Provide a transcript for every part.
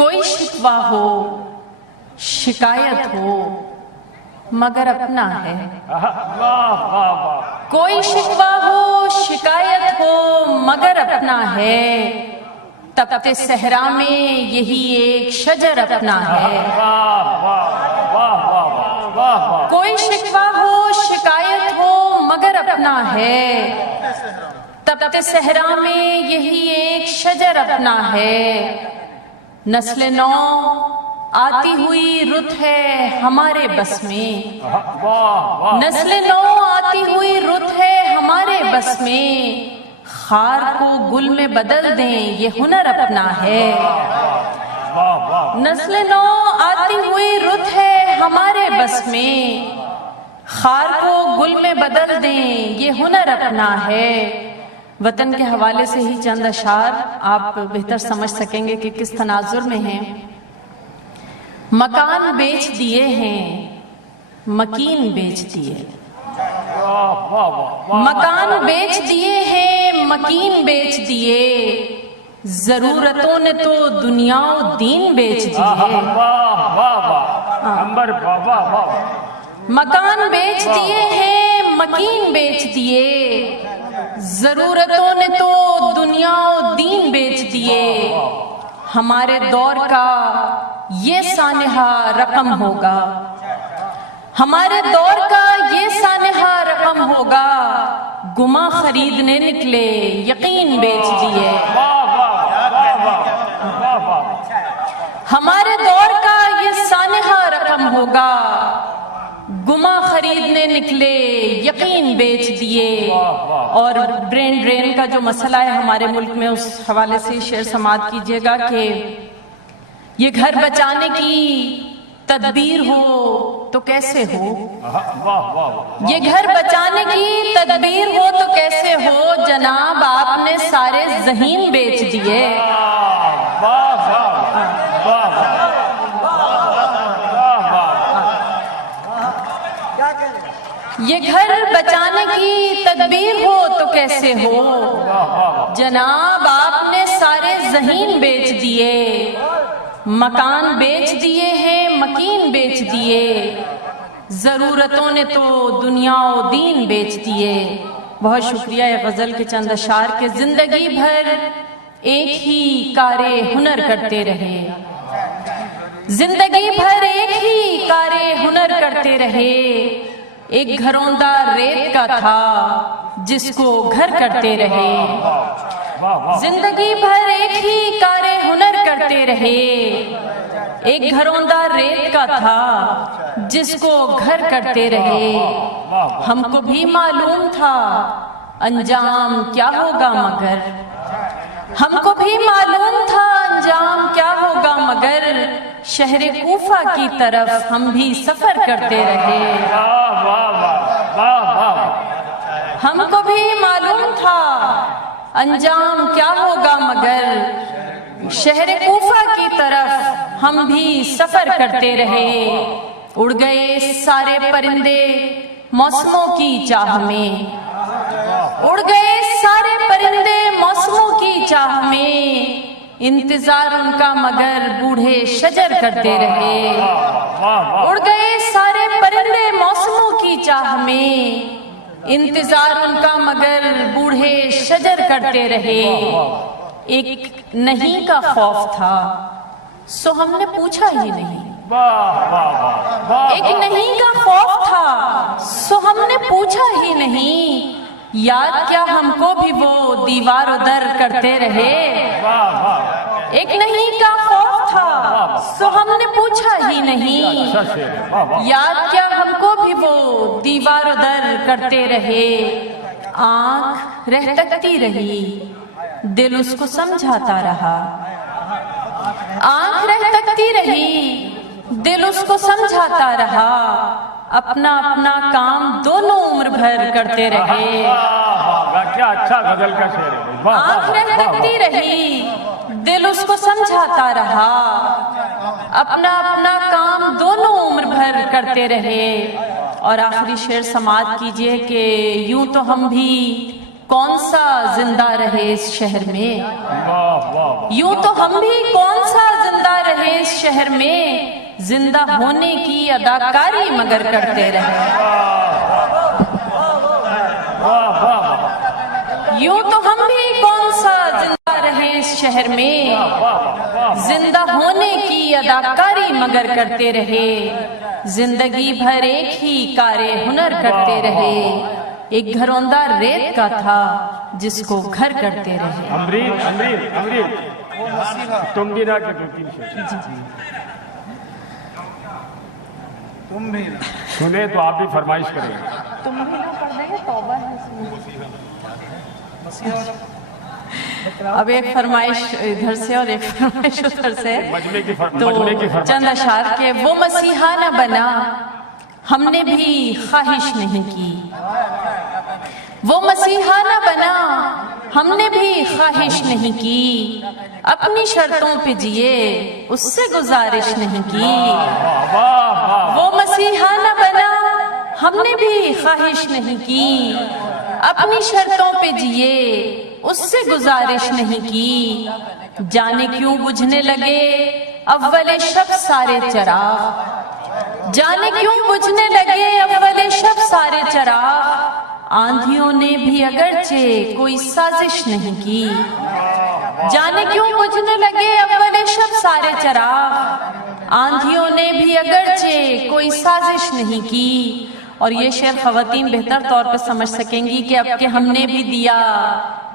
کوئی شکوہ ہو شکایت ہو مگر اپنا ہے، کوئی شکوہ ہو شکایت ہو مگر اپنا ہے، تپتے صحرا میں یہی ایک شجر اپنا ہے۔ کوئی شکوہ ہو شکایت ہو مگر اپنا ہے، تپتے صحرا میں یہی ایک شجر اپنا ہے۔ نسل نو آتی ہوئی رت ہے ہمارے بس میں، نسل نو آتی ہوئی رت ہے ہمارے بس میں، خار کو گل میں بدل دیں یہ ہنر اپنا ہے۔ نسل نو آتی ہوئی رت ہے ہمارے بس میں، خار کو گل میں بدل دیں یہ ہنر اپنا ہے۔ وطن کے حوالے سے ہی چند اشعار آپ بہتر سمجھ سکیں گے کہ کس تناظر میں ہیں۔ مکان بیچ دیے ہیں مکین بیچ دیے، مکان بیچ دیے ہیں مکین بیچ دیے، ضرورتوں نے تو دنیا و دین بیچ دیے۔ مکان بیچ دیے ہیں مکین بیچ دیے، ضرورتوں نے تو دنیا و دین بیچ دیے۔ ہمارے دور کا یہ سانحہ رقم ہوگا، ہمارے دور کا یہ سانحہ رقم ہوگا، گما خریدنے نکلے یقین بیچ دیے۔ ہمارے دور کا یہ سانحہ رقم ہوگا، گما خریدنے نکلے یقین بیچ دیے۔ اور برین ڈرین کا جو مسئلہ ہے ہمارے ملک میں، اس حوالے سے شعر سماعت کیجئے گا کہ یہ گھر بچانے کی تدبیر ہو تو کیسے ہو، یہ گھر بچانے کی تدبیر ہو تو کیسے ہو، جناب آپ نے سارے ذہین بیچ دیے۔ یہ گھر بچانے کی تدبیر ہو تو کیسے ہو، جناب آپ نے سارے ذہین بیچ دیے۔ مکان بیچ دیے ہیں مکین بیچ دیے، ضرورتوں نے تو دنیا و دین بیچ دیے۔ بہت شکریہ یہ غزل کے چند اشعار کے۔ زندگی بھر ایک ہی کار ہنر کرتے رہے، زندگی بھر ایک ہی کار ہنر کرتے رہے، ایک گھروندہ ریت کا تھا جس کو گھر کرتے رہے۔ زندگی بھر ایک ہی کار ہنر کرتے رہے، ایک گھروندہ ریت کا تھا جس کو گھر کرتے رہے۔ ہم کو بھی معلوم تھا انجام کیا ہوگا مگر، ہم کو بھی معلوم تھا انجام کیا ہوگا مگر، شہر کوفہ کی طرف ہم بھی سفر کرتے رہے۔ ہم کو بھی معلوم تھا انجام کیا ہوگا مگر، شہر کوفہ کی طرف ہم بھی سفر کرتے رہے۔ اڑ گئے سارے پرندے موسموں کی چاہ میں، اڑ گئے سارے پرندے موسموں کی چاہ میں، انتظار ان کا مگر بوڑھے شجر کرتے رہے۔ اڑ گئے سارے پرندے موسموں کی چاہ میں، انتظار ان کا مگر بوڑھے شجر کرتے رہے۔ ایک نہیں کا خوف تھا سو ہم نے پوچھا ہی نہیں، ایک نہیں کا خوف تھا سو ہم نے پوچھا ہی نہیں، یاد کیا ہم کو بھی وہ دیوار و در کرتے رہے۔ ایک نہیں کا خوف تھا سو ہم نے پوچھا ہی نہیں، یاد کیا ہم کو بھی وہ دیوار و در کرتے رہے۔ آنکھ رہ تکتی رہی دل اس کو سمجھاتا رہا، آنکھ رہ تکتی رہی دل اس کو سمجھاتا رہا، اپنا اپنا کام دونوں عمر بھر کرتے رہے۔ کیا اچھا غزل کا شعر ہے۔ آنکھ رہ تکتی رہی دل اس کو سمجھاتا رہا، اپنا اپنا کام دونوں عمر بھر کرتے رہے۔ اور آخری شعر سماعت کیجئے کہ یوں تو ہم بھی कौन सा जिंदा रहे इस शहर में, वाह वाह यूं तो हम भी कौन सा जिंदा रहे इस शहर में, जिंदा होने की अदाकारी मगर करते रहे। वाह वाह यूं तो हम भी कौन सा जिंदा रहे इस शहर में, जिंदा होने की अदाकारी मगर करते रहे, जिंदगी भर एक ही कारे हुनर करते रहे। एक घरौंदा रेत का था जिसको घर करते रहे। अमरीत अमरीत अमरीत तुम भी ना के 2-3 शेर तुम भी ना। सुने तो आप भी फरमाइश करेंगे। तुम भी ना पढ़ देंगे, तौबा है। अब एक फरमाइश इधर से और एक फरमाइश उधर से, मजमे की तो फरमाइश। चंद अशार के वो मसीहा न बना हमने भी ख्वाहिश नहीं की, वो मसीहा न बना हमने भी ख्वाहिश नहीं की, अपनी शर्तों पे जिए उससे गुजारिश नहीं की। वाह वाह वो मसीहा न बना हमने भी ख्वाहिश नहीं की, अपनी शर्तों पे जिए उससे गुजारिश नहीं की। जाने क्यों बुझने लगे अव्वले शब सारे चिराग, जाने क्यों बुझने लगे अव्वले शब सारे चिराग, आंधियों ने भी अगरचे कोई साजिश नहीं की। जाने क्यों बुझने लगे अव्वले शब सारे चिराग, आंधियों ने भी अगरचे कोई साजिश नहीं की। और ये शेर खवातीन बेहतर तौर पर समझ सकेंगी कि अब के हमने भी दिया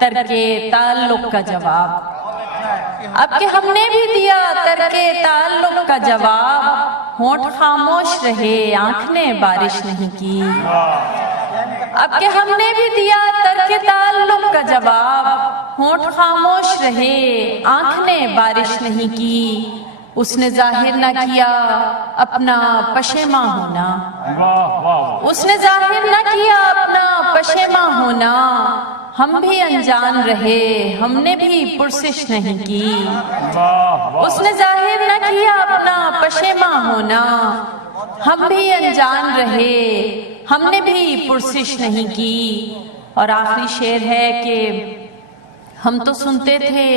तरके ताल्लुक का जवाब, अब के हमने भी दिया तरके ताल्लुक का जवाब, होंठ खामोश रहे आंख ने बारिश नहीं की। अब के हमने भी दिया तरके ताल्लुक का जवाब, होंठ खामोश रहे आंख ने बारिश नहीं की। उसने जाहिर न किया अपना पशेमा होना, वाह वाह उसने जाहिर न किया अपना पशेमा होना, हम भी अनजान रहे हमने भी पुरसिश नहीं की। वाह वाह उसने जाहिर न किया अपना पशेमा होना, हम भी अनजान रहे हमने भी पुरसिश नहीं की। और आखिरी शेर है कि हम तो सुनते थे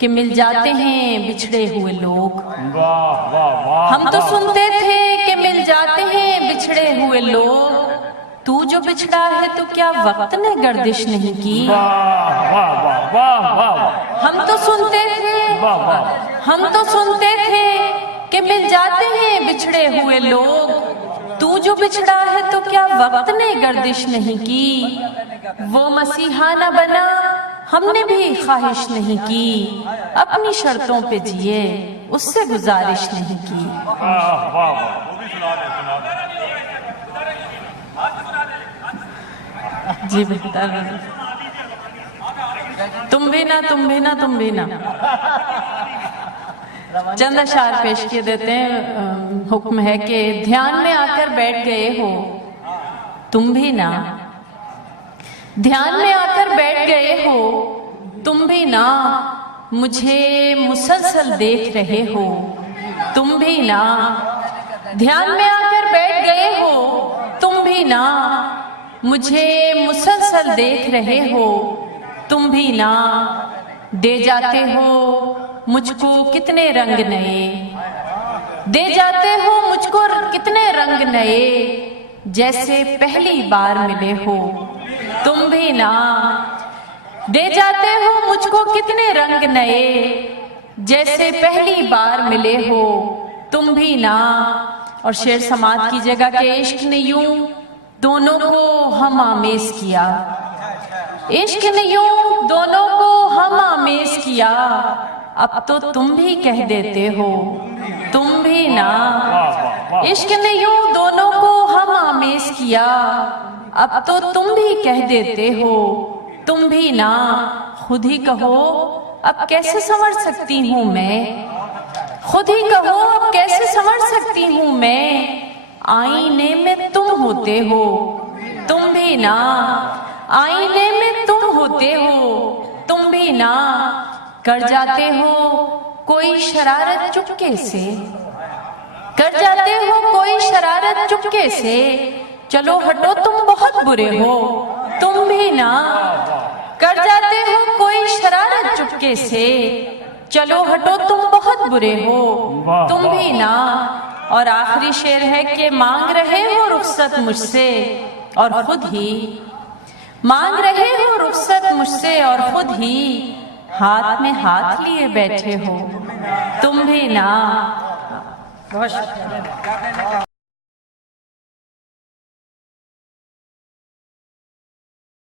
कि मिल जाते हैं बिछड़े हुए लोग, वाह वाह वाह हम तो सुनते थे कि मिल जाते हैं बिछड़े हुए लोग, तू जो बिछड़ा है तो क्या वक्त ने गर्दिश नहीं की। वाह वाह वाह वाह हम तो सुनते थे, वाह वाह हम तो सुनते थे कि मिल जाते हैं बिछड़े हुए लोग, तू जो बिछड़ा है तो क्या वक्त ने गर्दिश नहीं की। वो मसीहा न बना हमने भी ख्वाहिश नहीं की, अपनी शर्तों पे जिए उससे गुजारिश नहीं की। वाह वाह जी बेहतर, तुम भी ना तुम भी ना तुम भी ना। चंद अशार पेश किए देते हैं। हुक्म है कि ध्यान में आकर बैठ गए हो तुम भी ना, ध्यान में आकर बैठ गए हो तुम भी ना, मुझे मुसलसल देख रहे हो तुम भी ना। ध्यान में आकर बैठ गए हो तुम भी ना, मुझे मुसलसल देख रहे हो तुम भी ना। दे जाते हो मुझको कितने रंग नए, दे जाते हो मुझको कितने रंग नए, जैसे पहली बार मिले हो तुम भी ना। दे जाते हो मुझको कितने रंग नए, जैसे पहली बार मिले हो तुम भी ना। और शेर समात कीजिएगा कि इश्क ने यूं दोनों को हम आमेज किया, इश्क ने यूं दोनों को हम आमेज किया, अब तो तुम भी कह देते हो तुम भी ना। इश्क ने यूं दोनों को हम आमेज किया, अब तो तुम भी कह देते हो तुम भी ना। खुद ही कहो अब कैसे संवर सकती हूँ मैं, खुद ही कहो अब कैसे संवर सकती हूँ मैं, आईने में तुम होते हो तुम भी ना। आईने में तुम होते हो तुम भी ना। कर जाते हो कोई शरारत चुपके से, कर जाते हो कोई शरारत चुपके से, चलो हटो तुम बहुत बुरे हो तुम भी ना। कर जाते हो कोई शरारत चुपके से, चलो हटो तुम बहुत बुरे हो, तुम भी ना। और आखिरी शेर है कि मांग रहे हो रुखसत मुझसे और खुद ही, मांग रहे हो रुखसत मुझसे और खुद ही हाथ में हाथ लिए बैठे हो, तुम भी ना। बहुत शुक्रिया।